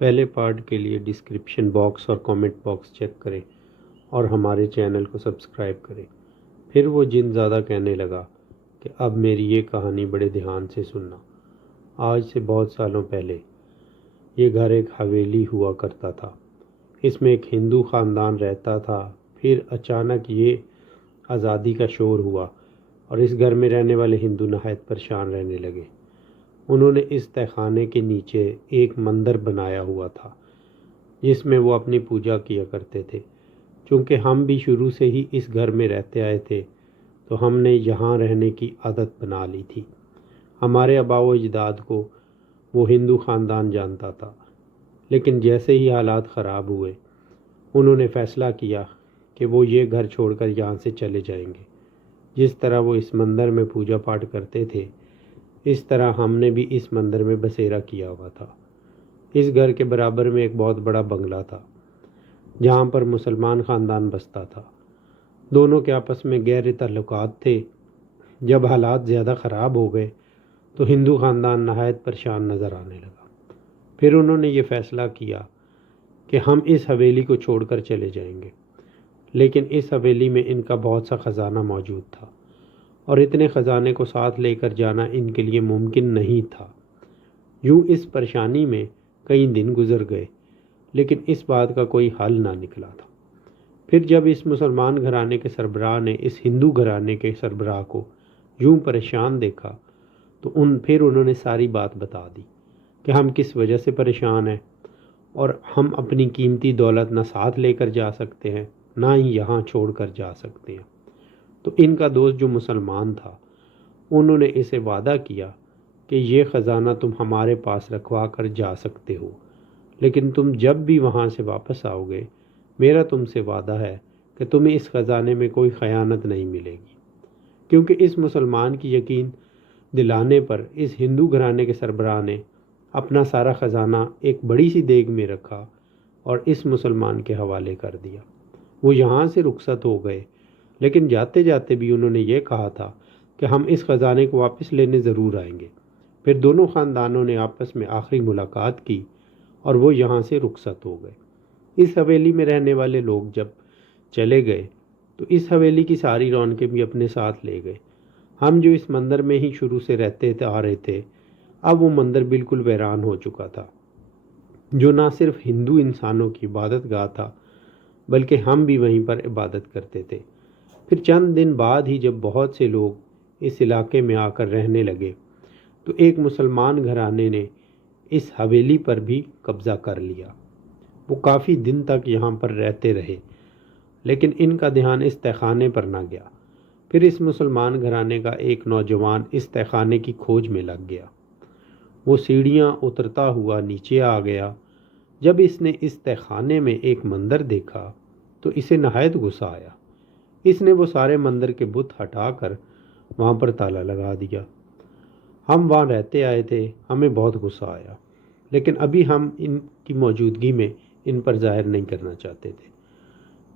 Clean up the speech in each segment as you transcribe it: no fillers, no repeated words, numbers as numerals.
پہلے پارٹ کے لیے ڈسکرپشن باکس اور کامنٹ باکس چیک کریں اور ہمارے چینل کو سبسکرائب کریں۔ پھر وہ جن زیادہ کہنے لگا کہ اب میری یہ کہانی بڑے دھیان سے سننا۔ آج سے بہت سالوں پہلے یہ گھر ایک حویلی ہوا کرتا تھا۔ اس میں ایک ہندو خاندان رہتا تھا۔ پھر اچانک یہ آزادی کا شور ہوا اور اس گھر میں رہنے والے ہندو نہایت پریشان رہنے لگے۔ انہوں نے اس تہہ خانے کے نیچے ایک مندر بنایا ہوا تھا جس میں وہ اپنی پوجا کیا کرتے تھے۔ چونکہ ہم بھی شروع سے ہی اس گھر میں رہتے آئے تھے تو ہم نے یہاں رہنے کی عادت بنا لی تھی۔ ہمارے آباء و اجداد کو وہ ہندو خاندان جانتا تھا، لیکن جیسے ہی حالات خراب ہوئے انہوں نے فیصلہ کیا کہ وہ یہ گھر چھوڑ کر یہاں سے چلے جائیں گے۔ جس طرح وہ اس مندر میں پوجا پاٹ کرتے تھے اس طرح ہم نے بھی اس مندر میں بسیرا کیا ہوا تھا۔ اس گھر کے برابر میں ایک بہت بڑا بنگلہ تھا جہاں پر مسلمان خاندان بستا تھا۔ دونوں کے آپس میں گہرے تعلقات تھے۔ جب حالات زیادہ خراب ہو گئے تو ہندو خاندان نہایت پریشان نظر آنے لگا۔ پھر انہوں نے یہ فیصلہ کیا کہ ہم اس حویلی کو چھوڑ کر چلے جائیں گے، لیکن اس حویلی میں ان کا بہت سا خزانہ موجود تھا اور اتنے خزانے کو ساتھ لے کر جانا ان کے لیے ممکن نہیں تھا۔ یوں اس پریشانی میں کئی دن گزر گئے، لیکن اس بات کا کوئی حل نہ نکلا تھا۔ پھر جب اس مسلمان گھرانے کے سربراہ نے اس ہندو گھرانے کے سربراہ کو یوں پریشان دیکھا تو پھر انہوں نے ساری بات بتا دی کہ ہم کس وجہ سے پریشان ہیں اور ہم اپنی قیمتی دولت نہ ساتھ لے کر جا سکتے ہیں نہ ہی یہاں چھوڑ کر جا سکتے ہیں۔ تو ان کا دوست جو مسلمان تھا انہوں نے اسے وعدہ کیا کہ یہ خزانہ تم ہمارے پاس رکھوا کر جا سکتے ہو، لیکن تم جب بھی وہاں سے واپس آؤ گے میرا تم سے وعدہ ہے کہ تمہیں اس خزانے میں کوئی خیانت نہیں ملے گی۔ کیونکہ اس مسلمان کی یقین دلانے پر اس ہندو گھرانے کے سربراہ نے اپنا سارا خزانہ ایک بڑی سی دیگ میں رکھا اور اس مسلمان کے حوالے کر دیا۔ وہ یہاں سے رخصت ہو گئے، لیکن جاتے جاتے بھی انہوں نے یہ کہا تھا کہ ہم اس خزانے کو واپس لینے ضرور آئیں گے۔ پھر دونوں خاندانوں نے آپس میں آخری ملاقات کی اور وہ یہاں سے رخصت ہو گئے۔ اس حویلی میں رہنے والے لوگ جب چلے گئے تو اس حویلی کی ساری رونقیں بھی اپنے ساتھ لے گئے۔ ہم جو اس مندر میں ہی شروع سے رہتے آ رہے تھے اب وہ مندر بالکل ویران ہو چکا تھا، جو نہ صرف ہندو انسانوں کی عبادت گاہ تھا بلکہ ہم بھی وہیں پر عبادت کرتے تھے۔ پھر چند دن بعد ہی جب بہت سے لوگ اس علاقے میں آ کر رہنے لگے تو ایک مسلمان گھرانے نے اس حویلی پر بھی قبضہ کر لیا۔ وہ کافی دن تک یہاں پر رہتے رہے، لیکن ان کا دھیان اس تہہ خانے پر نہ گیا۔ پھر اس مسلمان گھرانے کا ایک نوجوان اس تہہ خانے کی کھوج میں لگ گیا۔ وہ سیڑھیاں اترتا ہوا نیچے آ گیا۔ جب اس نے اس تہہ خانے میں ایک مندر دیکھا تو اسے نہایت غصہ آیا۔ اس نے وہ سارے مندر کے بت ہٹا کر وہاں پر تالا لگا دیا۔ ہم وہاں رہتے آئے تھے، ہمیں بہت غصہ آیا، لیکن ابھی ہم ان کی موجودگی میں ان پر ظاہر نہیں کرنا چاہتے تھے۔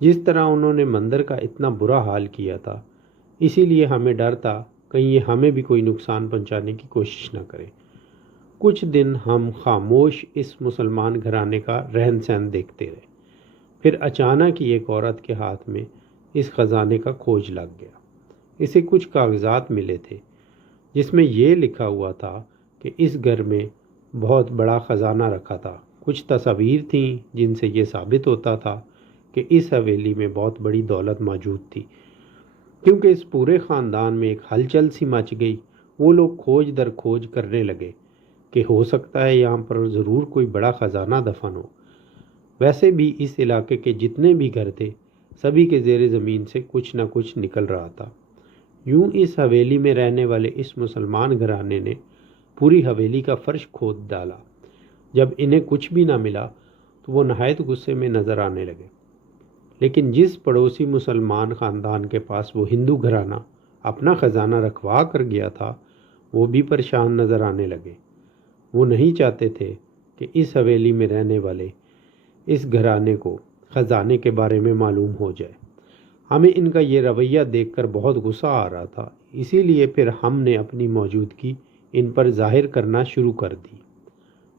جس طرح انہوں نے مندر کا اتنا برا حال کیا تھا اسی لیے ہمیں ڈر تھا کہیں یہ ہمیں بھی کوئی نقصان پہنچانے کی کوشش نہ کرے۔ کچھ دن ہم خاموش اس مسلمان گھرانے کا رہن سہن دیکھتے رہے۔ پھر اچانک ہی ایک عورت کے ہاتھ میں اس خزانے کا کھوج لگ گیا۔ اسے کچھ کاغذات ملے تھے جس میں یہ لکھا ہوا تھا کہ اس گھر میں بہت بڑا خزانہ رکھا تھا۔ کچھ تصاویر تھیں جن سے یہ ثابت ہوتا تھا کہ اس حویلی میں بہت بڑی دولت موجود تھی۔ کیونکہ اس پورے خاندان میں ایک ہلچل سی مچ گئی، وہ لوگ کھوج در کھوج کرنے لگے کہ ہو سکتا ہے یہاں پر ضرور کوئی بڑا خزانہ دفن ہو۔ ویسے بھی اس علاقے کے جتنے بھی گھر تھے سبھی کے زیر زمین سے کچھ نہ کچھ نکل رہا تھا۔ یوں اس حویلی میں رہنے والے اس مسلمان گھرانے نے پوری حویلی کا فرش کھود ڈالا۔ جب انہیں کچھ بھی نہ ملا تو وہ نہایت غصے میں نظر آنے لگے، لیکن جس پڑوسی مسلمان خاندان کے پاس وہ ہندو گھرانہ اپنا خزانہ رکھوا کر گیا تھا وہ بھی پریشان نظر آنے لگے۔ وہ نہیں چاہتے تھے کہ اس حویلی میں رہنے والے اس گھرانے کو خزانے کے بارے میں معلوم ہو جائے۔ ہمیں ان کا یہ رویہ دیکھ کر بہت غصہ آ رہا تھا، اسی لیے پھر ہم نے اپنی موجودگی ان پر ظاہر کرنا شروع کر دی۔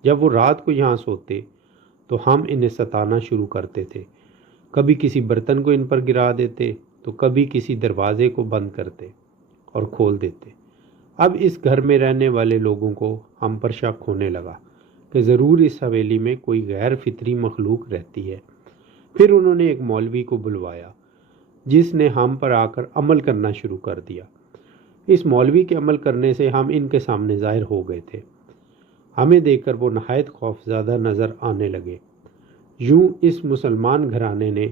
جب وہ رات کو یہاں سوتے تو ہم انہیں ستانا شروع کرتے تھے، کبھی کسی برتن کو ان پر گرا دیتے تو کبھی کسی دروازے کو بند کرتے اور کھول دیتے۔ اب اس گھر میں رہنے والے لوگوں کو ہم پر شک ہونے لگا کہ ضرور اس حویلی میں کوئی غیر فطری مخلوق رہتی ہے۔ پھر انہوں نے ایک مولوی کو بلوایا جس نے ہم پر آ کر عمل کرنا شروع کر دیا۔ اس مولوی کے عمل کرنے سے ہم ان کے سامنے ظاہر ہو گئے تھے۔ ہمیں دیکھ کر وہ نہایت خوفزدہ نظر آنے لگے۔ یوں اس مسلمان گھرانے نے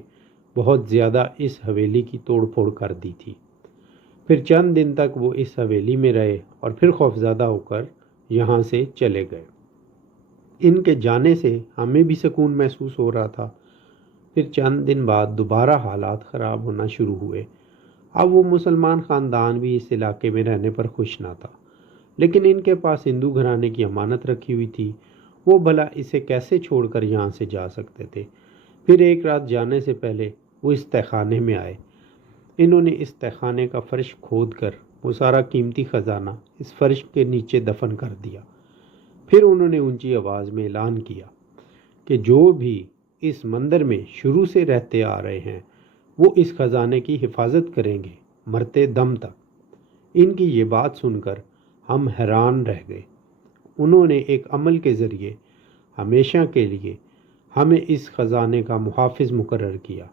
بہت زیادہ اس حویلی کی توڑ پھوڑ کر دی تھی۔ پھر چند دن تک وہ اس حویلی میں رہے اور پھر خوفزدہ ہو کر یہاں سے چلے گئے۔ ان کے جانے سے ہمیں بھی سکون محسوس ہو رہا تھا۔ پھر چند دن بعد دوبارہ حالات خراب ہونا شروع ہوئے۔ اب وہ مسلمان خاندان بھی اس علاقے میں رہنے پر خوش نہ تھا، لیکن ان کے پاس ہندو گھرانے کی امانت رکھی ہوئی تھی، وہ بھلا اسے کیسے چھوڑ کر یہاں سے جا سکتے تھے۔ پھر ایک رات جانے سے پہلے وہ اس تہخانے میں آئے۔ انہوں نے اس تہخانے کا فرش کھود کر وہ سارا قیمتی خزانہ اس فرش کے نیچے دفن کر دیا۔ پھر انہوں نے اونچی آواز میں اعلان کیا کہ جو بھی اس مندر میں شروع سے رہتے آ رہے ہیں وہ اس خزانے کی حفاظت کریں گے مرتے دم تک۔ ان کی یہ بات سن کر ہم حیران رہ گئے۔ انہوں نے ایک عمل کے ذریعے ہمیشہ کے لیے ہمیں اس خزانے کا محافظ مقرر کیا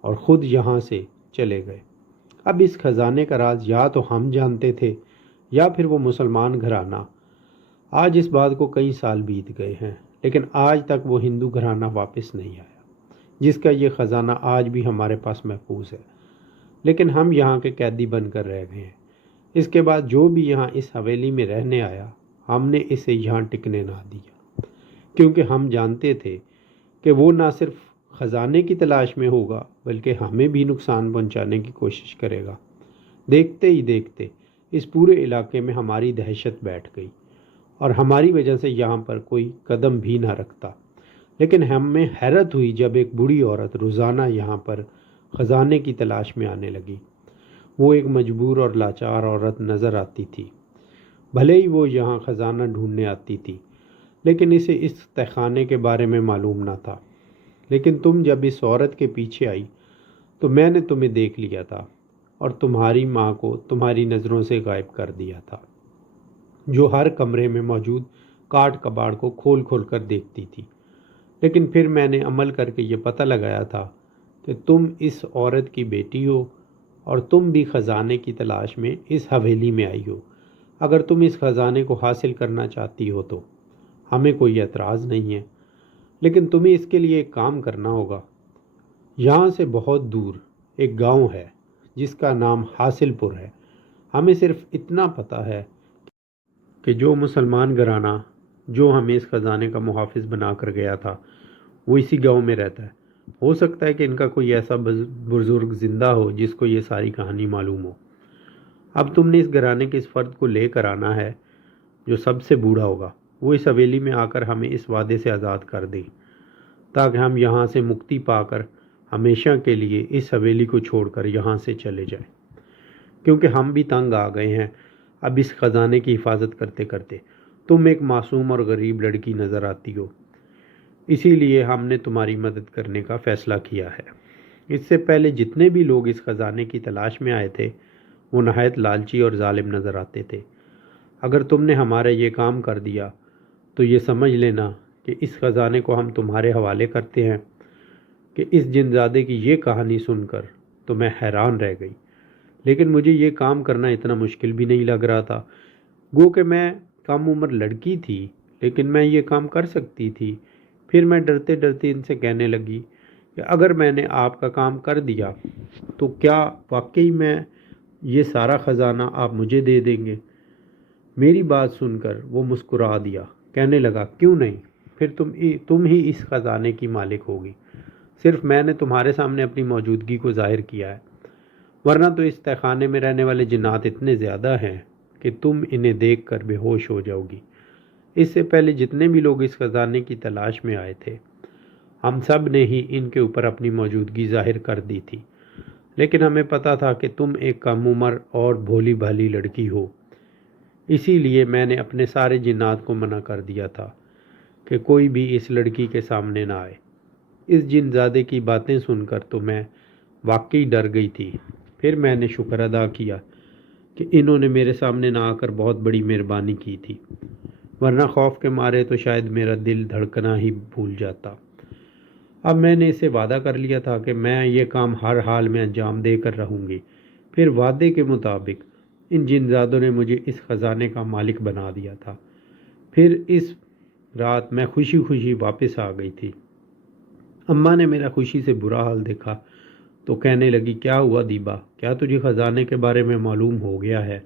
اور خود یہاں سے چلے گئے۔ اب اس خزانے کا راز یا تو ہم جانتے تھے یا پھر وہ مسلمان گھرانہ۔ آج اس بات کو کئی سال بیت گئے ہیں، لیکن آج تک وہ ہندو گھرانہ واپس نہیں آیا جس کا یہ خزانہ آج بھی ہمارے پاس محفوظ ہے، لیکن ہم یہاں کے قیدی بن کر رہ گئے ہیں۔ اس کے بعد جو بھی یہاں اس حویلی میں رہنے آیا ہم نے اسے یہاں ٹکنے نہ دیا، کیونکہ ہم جانتے تھے کہ وہ نہ صرف خزانے کی تلاش میں ہوگا بلکہ ہمیں بھی نقصان پہنچانے کی کوشش کرے گا۔ دیکھتے ہی دیکھتے اس پورے علاقے میں ہماری دہشت بیٹھ گئی اور ہماری وجہ سے یہاں پر کوئی قدم بھی نہ رکھتا۔ لیکن ہمیں حیرت ہوئی جب ایک بوڑھی عورت روزانہ یہاں پر خزانے کی تلاش میں آنے لگی۔ وہ ایک مجبور اور لاچار عورت نظر آتی تھی۔ بھلے ہی وہ یہاں خزانہ ڈھونڈنے آتی تھی، لیکن اسے اس تہخانے کے بارے میں معلوم نہ تھا۔ لیکن تم جب اس عورت کے پیچھے آئی تو میں نے تمہیں دیکھ لیا تھا اور تمہاری ماں کو تمہاری نظروں سے غائب کر دیا تھا، جو ہر کمرے میں موجود کاٹ کباڑ کو کھول کھول کر دیکھتی تھی۔ لیکن پھر میں نے عمل کر کے یہ پتہ لگایا تھا کہ تم اس عورت کی بیٹی ہو اور تم بھی خزانے کی تلاش میں اس حویلی میں آئی ہو۔ اگر تم اس خزانے کو حاصل کرنا چاہتی ہو تو ہمیں کوئی اعتراض نہیں ہے، لیکن تمہیں اس کے لیے ایک کام کرنا ہوگا۔ یہاں سے بہت دور ایک گاؤں ہے جس کا نام حاصل پور ہے۔ ہمیں صرف اتنا پتہ ہے کہ جو مسلمان گھرانہ جو ہمیں اس خزانے کا محافظ بنا کر گیا تھا وہ اسی گاؤں میں رہتا ہے۔ ہو سکتا ہے کہ ان کا کوئی ایسا بزرگ زندہ ہو جس کو یہ ساری کہانی معلوم ہو۔ اب تم نے اس گھرانے کے اس فرد کو لے کر آنا ہے جو سب سے بوڑھا ہوگا۔ وہ اس حویلی میں آ کر ہمیں اس وعدے سے آزاد کر دے تاکہ ہم یہاں سے مکتی پا کر ہمیشہ کے لیے اس حویلی کو چھوڑ کر یہاں سے چلے جائیں، کیونکہ ہم بھی تنگ آ گئے ہیں اب اس خزانے کی حفاظت کرتے کرتے۔ تم ایک معصوم اور غریب لڑکی نظر آتی ہو، اسی لیے ہم نے تمہاری مدد کرنے کا فیصلہ کیا ہے۔ اس سے پہلے جتنے بھی لوگ اس خزانے کی تلاش میں آئے تھے وہ نہایت لالچی اور ظالم نظر آتے تھے۔ اگر تم نے ہمارا یہ کام کر دیا تو یہ سمجھ لینا کہ اس خزانے کو ہم تمہارے حوالے کرتے ہیں۔ کہ اس جنزادے کی یہ کہانی سن کر تو میں حیران رہ گئی، لیکن مجھے یہ کام کرنا اتنا مشکل بھی نہیں لگ رہا تھا۔ گو کہ میں کم عمر لڑکی تھی لیکن میں یہ کام کر سکتی تھی۔ پھر میں ڈرتے ڈرتے ان سے کہنے لگی کہ اگر میں نے آپ کا کام کر دیا تو کیا واقعی میں یہ سارا خزانہ آپ مجھے دے دیں گے؟ میری بات سن کر وہ مسکرا دیا، کہنے لگا کیوں نہیں، پھر تم ہی اس خزانے کی مالک ہوگی۔ صرف میں نے تمہارے سامنے اپنی موجودگی کو ظاہر کیا ہے، ورنہ تو اس تہخانے میں رہنے والے جنات اتنے زیادہ ہیں کہ تم انہیں دیکھ کر بے ہوش ہو جاؤ گی۔ اس سے پہلے جتنے بھی لوگ اس خزانے کی تلاش میں آئے تھے ہم سب نے ہی ان کے اوپر اپنی موجودگی ظاہر کر دی تھی، لیکن ہمیں پتہ تھا کہ تم ایک کم عمر اور بھولی بھالی لڑکی ہو، اسی لیے میں نے اپنے سارے جنات کو منع کر دیا تھا کہ کوئی بھی اس لڑکی کے سامنے نہ آئے۔ اس جن زادے کی باتیں سن کر تو میں واقعی ڈر گئی تھی۔ پھر میں نے شکر ادا کیا کہ انہوں نے میرے سامنے نہ آ کر بہت بڑی مہربانی کی تھی، ورنہ خوف کے مارے تو شاید میرا دل دھڑکنا ہی بھول جاتا۔ اب میں نے اسے وعدہ کر لیا تھا کہ میں یہ کام ہر حال میں انجام دے کر رہوں گی۔ پھر وعدے کے مطابق ان جنزادوں نے مجھے اس خزانے کا مالک بنا دیا تھا۔ پھر اس رات میں خوشی خوشی واپس آ گئی تھی۔ اماں نے میرا خوشی سے برا حال دیکھا تو کہنے لگی، کیا ہوا دیبا، کیا تجھے خزانے کے بارے میں معلوم ہو گیا ہے؟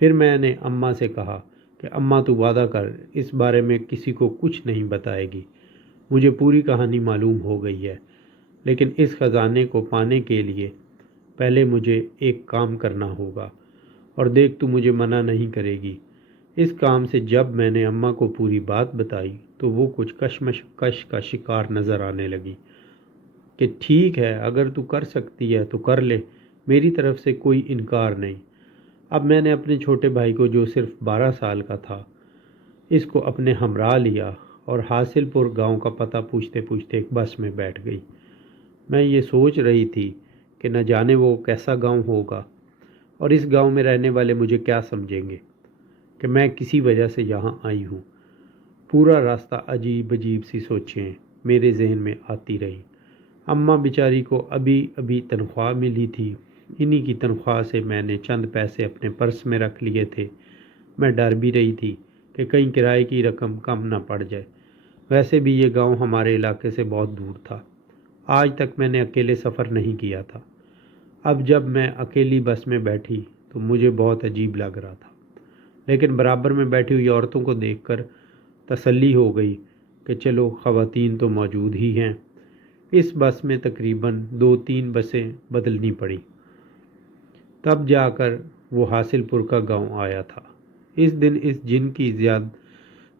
پھر میں نے اماں سے کہا کہ اماں تو وعدہ کر، اس بارے میں کسی کو کچھ نہیں بتائے گی۔ مجھے پوری کہانی معلوم ہو گئی ہے، لیکن اس خزانے کو پانے کے لیے پہلے مجھے ایک کام کرنا ہوگا، اور دیکھ تو مجھے منع نہیں کرے گی۔ اس کام سے جب میں نے اماں کو پوری بات بتائی تو وہ کچھ کشمکش کا شکار نظر آنے لگی کہ ٹھیک ہے، اگر تو کر سکتی ہے تو کر لے، میری طرف سے کوئی انکار نہیں۔ اب میں نے اپنے چھوٹے بھائی کو، جو صرف 12 سال کا تھا، اس کو اپنے ہمراہ لیا اور حاصل پور گاؤں کا پتہ پوچھتے پوچھتے ایک بس میں بیٹھ گئی۔ میں یہ سوچ رہی تھی کہ نہ جانے وہ کیسا گاؤں ہوگا، اور اس گاؤں میں رہنے والے مجھے کیا سمجھیں گے کہ میں کسی وجہ سے یہاں آئی ہوں۔ پورا راستہ عجیب عجیب سی سوچیں میرے ذہن میں آتی رہی۔ اماں بیچاری کو ابھی ابھی تنخواہ ملی تھی، انہی کی تنخواہ سے میں نے چند پیسے اپنے پرس میں رکھ لیے تھے۔ میں ڈر بھی رہی تھی کہ کہیں کرائے کی رقم کم نہ پڑ جائے۔ ویسے بھی یہ گاؤں ہمارے علاقے سے بہت دور تھا، آج تک میں نے اکیلے سفر نہیں کیا تھا۔ اب جب میں اکیلی بس میں بیٹھی تو مجھے بہت عجیب لگ رہا تھا، لیکن برابر میں بیٹھی ہوئی عورتوں کو دیکھ کر تسلی ہو گئی کہ چلو خواتین تو موجود ہی ہیں۔ اس بس میں تقریباً 2-3 بسیں بدلنی پڑی، تب جا کر وہ حاصل پور کا گاؤں آیا تھا۔ اس دن اس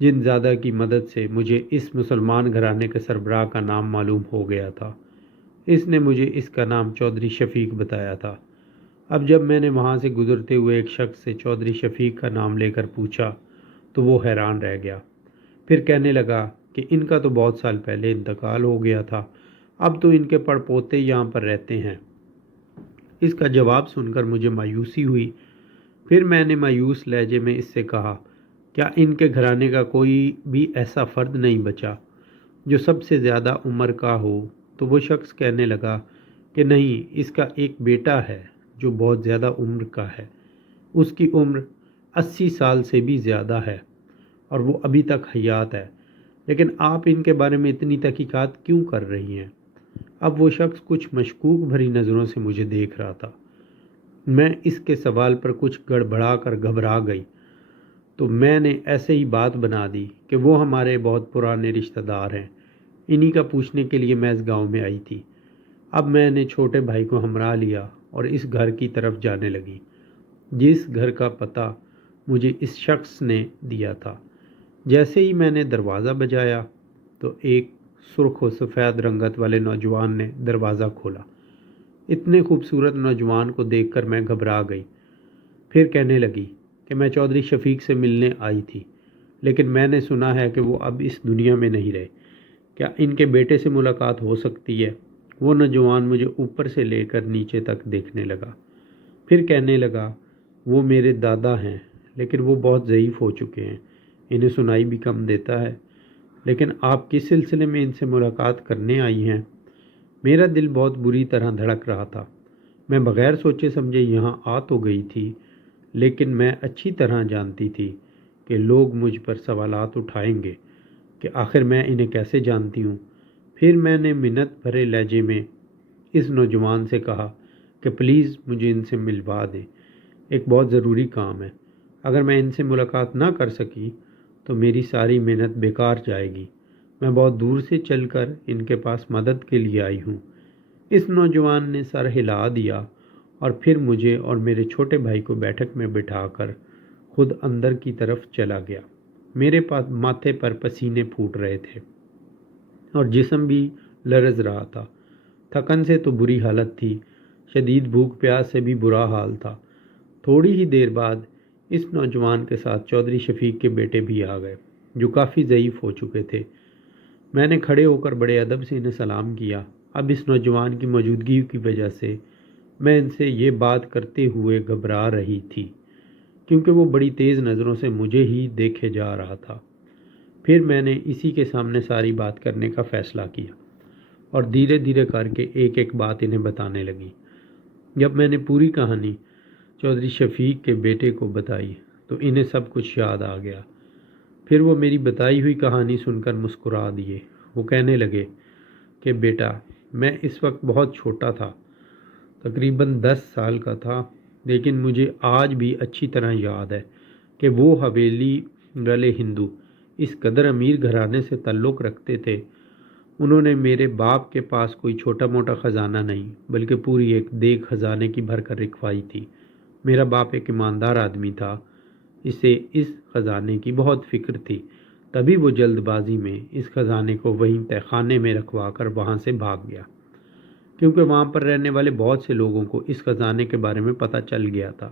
جن زادہ کی مدد سے مجھے اس مسلمان گھرانے کے سربراہ کا نام معلوم ہو گیا تھا۔ اس نے مجھے اس کا نام چودھری شفیق بتایا تھا۔ اب جب میں نے وہاں سے گزرتے ہوئے ایک شخص سے چودھری شفیق کا نام لے کر پوچھا تو وہ حیران رہ گیا، پھر کہنے لگا کہ ان کا تو بہت سال پہلے انتقال ہو گیا تھا، اب تو ان کے پڑپوتے یہاں پر رہتے ہیں۔ اس کا جواب سن کر مجھے مایوسی ہوئی۔ پھر میں نے مایوس لہجے میں اس سے کہا، کیا ان کے گھرانے کا کوئی بھی ایسا فرد نہیں بچا جو سب سے زیادہ عمر کا ہو؟ تو وہ شخص کہنے لگا کہ نہیں، اس کا ایک بیٹا ہے جو بہت زیادہ عمر کا ہے، اس کی عمر 80 سال سے بھی زیادہ ہے اور وہ ابھی تک حیات ہے، لیکن آپ ان کے بارے میں اتنی تحقیقات کیوں کر رہی ہیں؟ اب وہ شخص کچھ مشکوک بھری نظروں سے مجھے دیکھ رہا تھا۔ میں اس کے سوال پر کچھ گڑبڑا کر گھبرا گئی، تو میں نے ایسے ہی بات بنا دی کہ وہ ہمارے بہت پرانے رشتہ دار ہیں، انہی کا پوچھنے کے لیے میں اس گاؤں میں آئی تھی۔ اب میں نے چھوٹے بھائی کو ہمراہ لیا اور اس گھر کی طرف جانے لگی جس گھر کا پتہ مجھے اس شخص نے دیا تھا۔ جیسے ہی میں نے دروازہ بجایا تو ایک سرخ و سفید رنگت والے نوجوان نے دروازہ کھولا۔ اتنے خوبصورت نوجوان کو دیکھ کر میں گھبرا گئی۔ پھر کہنے لگی کہ میں چودھری شفیق سے ملنے آئی تھی، لیکن میں نے سنا ہے کہ وہ اب اس دنیا میں نہیں رہے، کیا ان کے بیٹے سے ملاقات ہو سکتی ہے؟ وہ نوجوان مجھے اوپر سے لے کر نیچے تک دیکھنے لگا، پھر کہنے لگا، وہ میرے دادا ہیں، لیکن وہ بہت ضعیف ہو چکے ہیں، انہیں سنائی بھی کم دیتا ہے، لیکن آپ کس سلسلے میں ان سے ملاقات کرنے آئی ہیں؟ میرا دل بہت بری طرح دھڑک رہا تھا۔ میں بغیر سوچے سمجھے یہاں آ تو گئی تھی، لیکن میں اچھی طرح جانتی تھی کہ لوگ مجھ پر سوالات اٹھائیں گے کہ آخر میں انہیں کیسے جانتی ہوں۔ پھر میں نے منت بھرے لہجے میں اس نوجوان سے کہا کہ پلیز مجھے ان سے ملوا دیں، ایک بہت ضروری کام ہے، اگر میں ان سے ملاقات نہ کر سکی تو میری ساری محنت بیکار جائے گی، میں بہت دور سے چل کر ان کے پاس مدد کے لیے آئی ہوں۔ اس نوجوان نے سر ہلا دیا اور پھر مجھے اور میرے چھوٹے بھائی کو بیٹھک میں بٹھا کر خود اندر کی طرف چلا گیا۔ میرے پاس ماتھے پر پسینے پھوٹ رہے تھے اور جسم بھی لرز رہا تھا۔ تھکن سے تو بری حالت تھی، شدید بھوک پیاس سے بھی برا حال تھا۔ تھوڑی ہی دیر بعد اس نوجوان کے ساتھ چودھری شفیق کے بیٹے بھی آ گئے۔ جو کافی ضعیف ہو چکے تھے۔ میں نے کھڑے ہو کر بڑے ادب سے انہیں سلام کیا۔ اب اس نوجوان کی موجودگی کی وجہ سے میں ان سے یہ بات کرتے ہوئے گھبرا رہی تھی، کیونکہ وہ بڑی تیز نظروں سے مجھے ہی دیکھے جا رہا تھا۔ پھر میں نے اسی کے سامنے ساری بات کرنے کا فیصلہ کیا اور دھیرے دھیرے کر کے ایک ایک بات انہیں بتانے لگی۔ جب میں نے پوری کہانی چودھری شفیق کے بیٹے کو بتائی تو انہیں سب کچھ یاد آ گیا۔ پھر وہ میری بتائی ہوئی کہانی سن کر مسکرا دیے۔ وہ کہنے لگے کہ بیٹا، میں اس وقت بہت چھوٹا تھا، تقریباً 10 سال کا تھا، لیکن مجھے آج بھی اچھی طرح یاد ہے کہ وہ حویلی والے ہندو اس قدر امیر گھرانے سے تعلق رکھتے تھے۔ انہوں نے میرے باپ کے پاس کوئی چھوٹا موٹا خزانہ نہیں بلکہ پوری ایک دیگ خزانے کی بھر کر رکھوائی تھی۔ میرا باپ ایک ایماندار آدمی تھا، اسے اس خزانے کی بہت فکر تھی، تبھی وہ جلد بازی میں اس خزانے کو وہیں تہہ خانے میں رکھوا کر وہاں سے بھاگ گیا، کیونکہ وہاں پر رہنے والے بہت سے لوگوں کو اس خزانے کے بارے میں پتہ چل گیا تھا،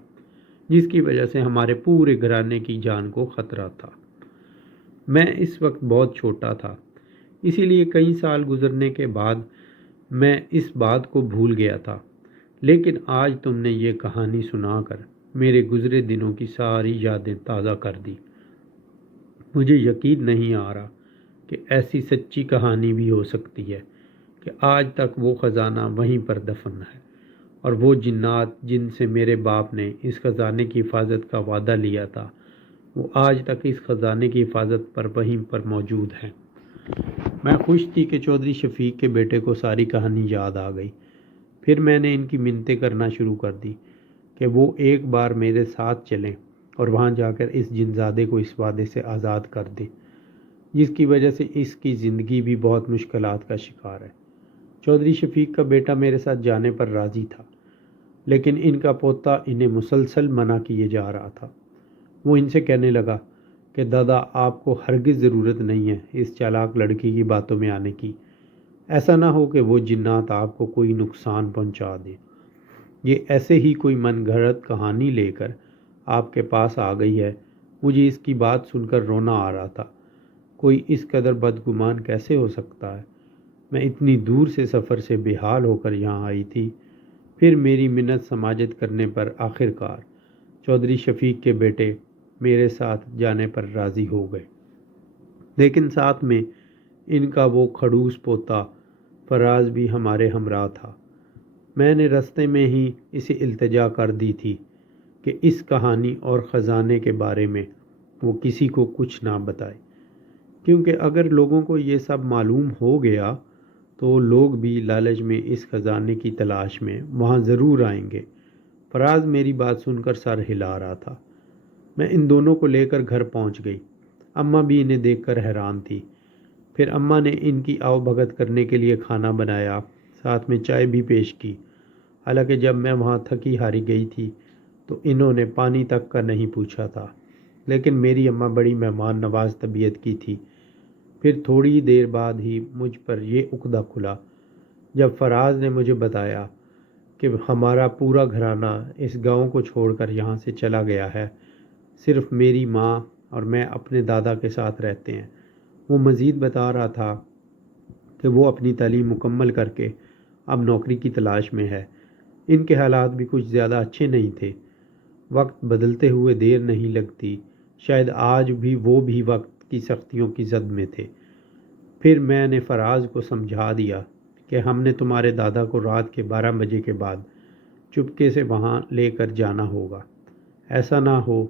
جس کی وجہ سے ہمارے پورے گھرانے کی جان کو خطرہ تھا۔ میں اس وقت بہت چھوٹا تھا، اسی لیے کئی سال گزرنے کے بعد میں اس بات کو بھول گیا تھا، لیکن آج تم نے یہ کہانی سنا کر میرے گزرے دنوں کی ساری یادیں تازہ کر دی۔ مجھے یقین نہیں آ رہا کہ ایسی سچی کہانی بھی ہو سکتی ہے کہ آج تک وہ خزانہ وہیں پر دفن ہے، اور وہ جنات جن سے میرے باپ نے اس خزانے کی حفاظت کا وعدہ لیا تھا، وہ آج تک اس خزانے کی حفاظت پر وہیں پر موجود ہیں۔ میں خوش تھی کہ چودھری شفیق کے بیٹے کو ساری کہانی یاد آ گئی۔ پھر میں نے ان کی منتیں کرنا شروع کر دی کہ وہ ایک بار میرے ساتھ چلیں اور وہاں جا کر اس جنزادے کو اس وعدے سے آزاد کر دیں، جس کی وجہ سے اس کی زندگی بھی بہت مشکلات کا شکار ہے۔ چودھری شفیق کا بیٹا میرے ساتھ جانے پر راضی تھا، لیکن ان کا پوتا انہیں مسلسل منع کیے جا رہا تھا۔ وہ ان سے کہنے لگا کہ دادا، آپ کو ہرگز ضرورت نہیں ہے اس چالاک لڑکی کی باتوں میں آنے کی، ایسا نہ ہو کہ وہ جنات آپ کو کوئی نقصان پہنچا دیں۔ یہ ایسے ہی کوئی من گھڑت کہانی لے کر آپ کے پاس آ گئی ہے۔ مجھے اس کی بات سن کر رونا آ رہا تھا۔ کوئی اس قدر بدگمان کیسے ہو سکتا ہے؟ میں اتنی دور سے سفر سے بے حال ہو کر یہاں آئی تھی۔ پھر میری منت سماجت کرنے پر آخر کار چودھری شفیق کے بیٹے میرے ساتھ جانے پر راضی ہو گئے، لیکن ساتھ میں ان کا وہ کھڑوس پوتا فراز بھی ہمارے ہمراہ تھا۔ میں نے رستے میں ہی اسے التجا کر دی تھی کہ اس کہانی اور خزانے کے بارے میں وہ کسی کو کچھ نہ بتائے، کیونکہ اگر لوگوں کو یہ سب معلوم ہو گیا تو لوگ بھی لالچ میں اس خزانے کی تلاش میں وہاں ضرور آئیں گے۔ فراز میری بات سن کر سر ہلا رہا تھا۔ میں ان دونوں کو لے کر گھر پہنچ گئی۔ اماں بھی انہیں دیکھ کر حیران تھی۔ پھر اماں نے ان کی آؤ بھگت کرنے کے لیے کھانا بنایا، ساتھ میں چائے بھی پیش کی۔ حالانکہ جب میں وہاں تھکی ہاری گئی تھی تو انہوں نے پانی تک کا نہیں پوچھا تھا، لیکن میری اماں بڑی مہمان نواز طبیعت کی تھی۔ پھر تھوڑی دیر بعد ہی مجھ پر یہ عقدہ کھلا جب فراز نے مجھے بتایا کہ ہمارا پورا گھرانہ اس گاؤں کو چھوڑ کر یہاں سے چلا گیا ہے، صرف میری ماں اور میں اپنے دادا کے ساتھ رہتے ہیں۔ وہ مزید بتا رہا تھا کہ وہ اپنی تعلیم مکمل کر کے اب نوکری کی تلاش میں ہے۔ ان کے حالات بھی کچھ زیادہ اچھے نہیں تھے۔ وقت بدلتے ہوئے دیر نہیں لگتی، شاید آج بھی وہ بھی وقت کی سختیوں کی زد میں تھے۔ پھر میں نے فراز کو سمجھا دیا کہ ہم نے تمہارے دادا کو رات کے 12 بجے کے بعد چپکے سے وہاں لے کر جانا ہوگا، ایسا نہ ہو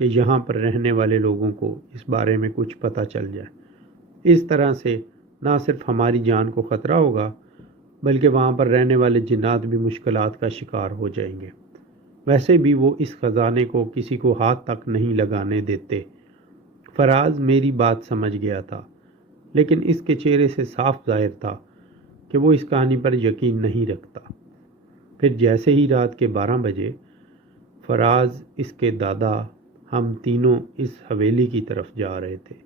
کہ یہاں پر رہنے والے لوگوں کو اس بارے میں کچھ پتہ چل جائے۔ اس طرح سے نہ صرف ہماری جان کو خطرہ ہوگا بلکہ وہاں پر رہنے والے جنات بھی مشکلات کا شکار ہو جائیں گے۔ ویسے بھی وہ اس خزانے کو کسی کو ہاتھ تک نہیں لگانے دیتے۔ فراز میری بات سمجھ گیا تھا، لیکن اس کے چہرے سے صاف ظاہر تھا کہ وہ اس کہانی پر یقین نہیں رکھتا۔ پھر جیسے ہی رات کے 12 بجے فراز، اس کے دادا، ہم تینوں اس حویلی کی طرف جا رہے تھے،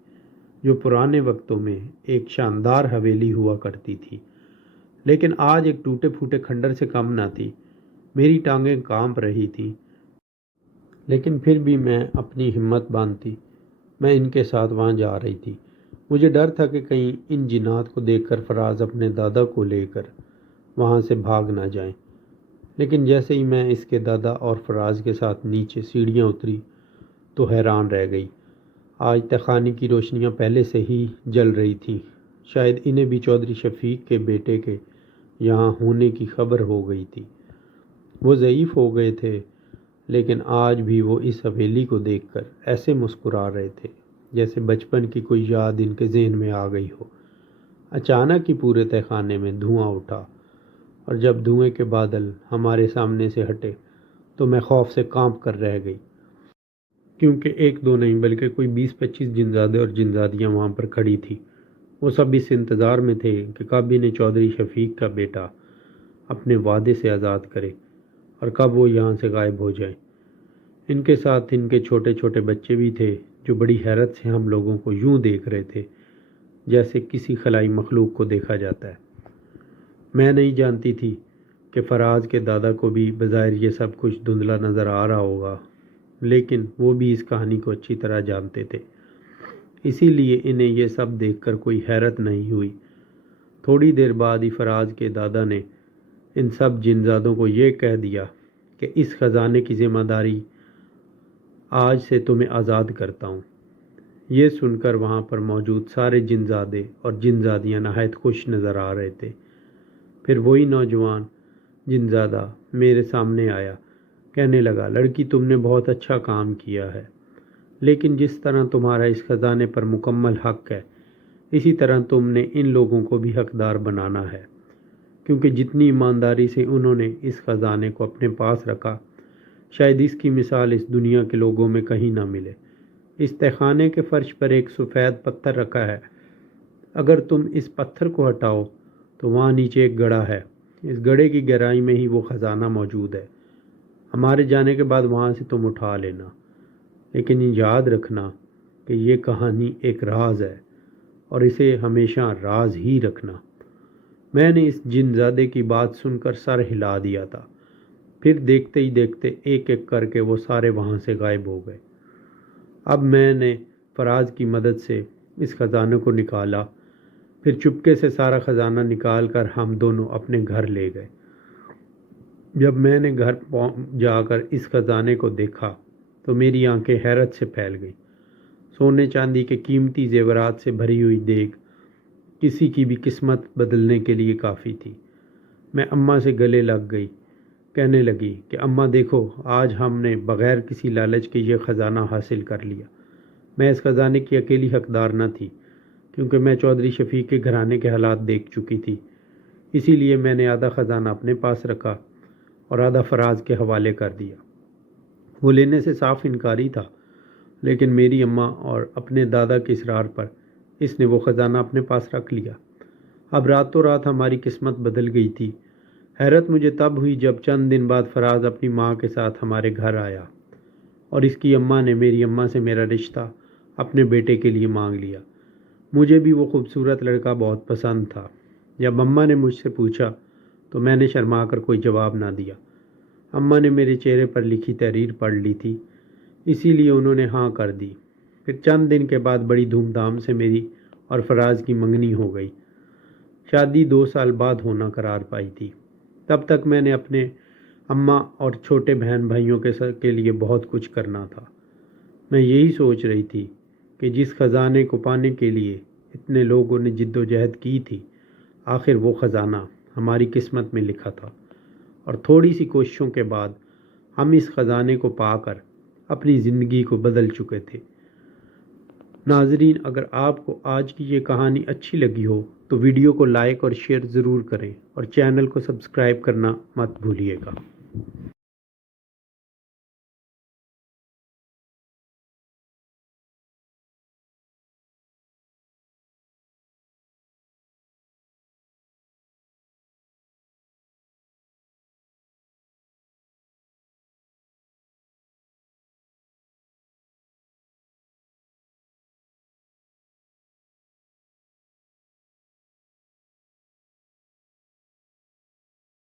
جو پرانے وقتوں میں ایک شاندار حویلی ہوا کرتی تھی، لیکن آج ایک ٹوٹے پھوٹے کھنڈر سے کم نہ تھی۔ میری ٹانگیں کانپ رہی تھیں، لیکن پھر بھی میں اپنی ہمت باندھتی میں ان کے ساتھ وہاں جا رہی تھی۔ مجھے ڈر تھا کہ کہیں ان جنات کو دیکھ کر فراز اپنے دادا کو لے کر وہاں سے بھاگ نہ جائیں۔ لیکن جیسے ہی میں اس کے دادا اور فراز کے ساتھ نیچے سیڑھیاں اتری تو حیران رہ گئی۔ آج تہخانے کی روشنیاں پہلے سے ہی جل رہی تھیں۔ شاید انہیں بھی چودھری شفیق کے بیٹے کے یہاں ہونے کی خبر ہو گئی تھی۔ وہ ضعیف ہو گئے تھے، لیکن آج بھی وہ اس حویلی کو دیکھ کر ایسے مسکرا رہے تھے جیسے بچپن کی کوئی یاد ان کے ذہن میں آ گئی ہو۔ اچانک ہی پورے تہخانے میں دھواں اٹھا، اور جب دھوئیں کے بادل ہمارے سامنے سے ہٹے تو میں خوف سے کانپ کر رہ گئی، کیونکہ ایک دو نہیں بلکہ کوئی 20-25 جنزادے اور جنزادیاں وہاں پر کھڑی تھی۔ وہ سب اس انتظار میں تھے کہ کب انہیں چودھری شفیق کا بیٹا اپنے وعدے سے آزاد کرے اور کب وہ یہاں سے غائب ہو جائیں۔ ان کے ساتھ ان کے چھوٹے چھوٹے بچے بھی تھے جو بڑی حیرت سے ہم لوگوں کو یوں دیکھ رہے تھے جیسے کسی خلائی مخلوق کو دیکھا جاتا ہے۔ میں نہیں جانتی تھی کہ فراز کے دادا کو بھی بظاہر یہ سب کچھ دھندلا نظر آ رہا ہوگا، لیکن وہ بھی اس کہانی کو اچھی طرح جانتے تھے، اسی لیے انہیں یہ سب دیکھ کر کوئی حیرت نہیں ہوئی۔ تھوڑی دیر بعد ہی فراز کے دادا نے ان سب جنزادوں کو یہ کہہ دیا کہ اس خزانے کی ذمہ داری آج سے تمہیں آزاد کرتا ہوں۔ یہ سن کر وہاں پر موجود سارے جنزادے اور جنزادیاں نہایت خوش نظر آ رہے تھے۔ پھر وہی نوجوان جنزادہ میرے سامنے آیا، کہنے لگا، لڑکی تم نے بہت اچھا کام کیا ہے، لیکن جس طرح تمہارا اس خزانے پر مکمل حق ہے، اسی طرح تم نے ان لوگوں کو بھی حقدار بنانا ہے، کیونکہ جتنی ایمانداری سے انہوں نے اس خزانے کو اپنے پاس رکھا، شاید اس کی مثال اس دنیا کے لوگوں میں کہیں نہ ملے۔ اس تہخانے کے فرش پر ایک سفید پتھر رکھا ہے، اگر تم اس پتھر کو ہٹاؤ تو وہاں نیچے ایک گڑھا ہے، اس گڑھے کی گہرائی میں ہی وہ خزانہ موجود ہے۔ ہمارے جانے کے بعد وہاں سے تم اٹھا لینا، لیکن یہ یاد رکھنا کہ یہ کہانی ایک راز ہے اور اسے ہمیشہ راز ہی رکھنا۔ میں نے اس جنزادے کی بات سن کر سر ہلا دیا تھا، پھر دیکھتے ہی دیکھتے ایک ایک کر کے وہ سارے وہاں سے غائب ہو گئے۔ اب میں نے فراز کی مدد سے اس خزانے کو نکالا، پھر چپکے سے سارا خزانہ نکال کر ہم دونوں اپنے گھر لے گئے۔ جب میں نے گھر جا کر اس خزانے کو دیکھا تو میری آنکھیں حیرت سے پھیل گئیں۔ سونے چاندی کے قیمتی زیورات سے بھری ہوئی دیگ کسی کی بھی قسمت بدلنے کے لیے کافی تھی۔ میں اماں سے گلے لگ گئی، کہنے لگی کہ اماں دیکھو، آج ہم نے بغیر کسی لالچ کے یہ خزانہ حاصل کر لیا۔ میں اس خزانے کی اکیلی حقدار نہ تھی، کیونکہ میں چودھری شفیق کے گھرانے کے حالات دیکھ چکی تھی، اسی لیے میں نے آدھا خزانہ اپنے پاس رکھا اور آدھا فراز کے حوالے کر دیا۔ وہ لینے سے صاف انکاری تھا، لیکن میری اماں اور اپنے دادا کے اصرار پر اس نے وہ خزانہ اپنے پاس رکھ لیا۔ اب راتوں رات ہماری قسمت بدل گئی تھی۔ حیرت مجھے تب ہوئی جب چند دن بعد فراز اپنی ماں کے ساتھ ہمارے گھر آیا اور اس کی اماں نے میری اماں سے میرا رشتہ اپنے بیٹے کے لیے مانگ لیا۔ مجھے بھی وہ خوبصورت لڑکا بہت پسند تھا۔ جب اماں نے مجھ سے پوچھا تو میں نے شرما کر کوئی جواب نہ دیا۔ اماں نے میرے چہرے پر لکھی تحریر پڑھ لی تھی، اسی لیے انہوں نے ہاں کر دی۔ پھر چند دن کے بعد بڑی دھوم دھام سے میری اور فراز کی منگنی ہو گئی۔ شادی 2 سال بعد ہونا قرار پائی تھی۔ تب تک میں نے اپنے اماں اور چھوٹے بہن بھائیوں کے لیے بہت کچھ کرنا تھا۔ میں یہی سوچ رہی تھی کہ جس خزانے کو پانے کے لیے اتنے لوگوں نے جد و جہد کی تھی، آخر وہ خزانہ ہماری قسمت میں لکھا تھا، اور تھوڑی سی کوششوں کے بعد ہم اس خزانے کو پا کر اپنی زندگی کو بدل چکے تھے۔ ناظرین، اگر آپ کو آج کی یہ کہانی اچھی لگی ہو تو ویڈیو کو لائک اور شیئر ضرور کریں، اور چینل کو سبسکرائب کرنا مت بھولیے گا۔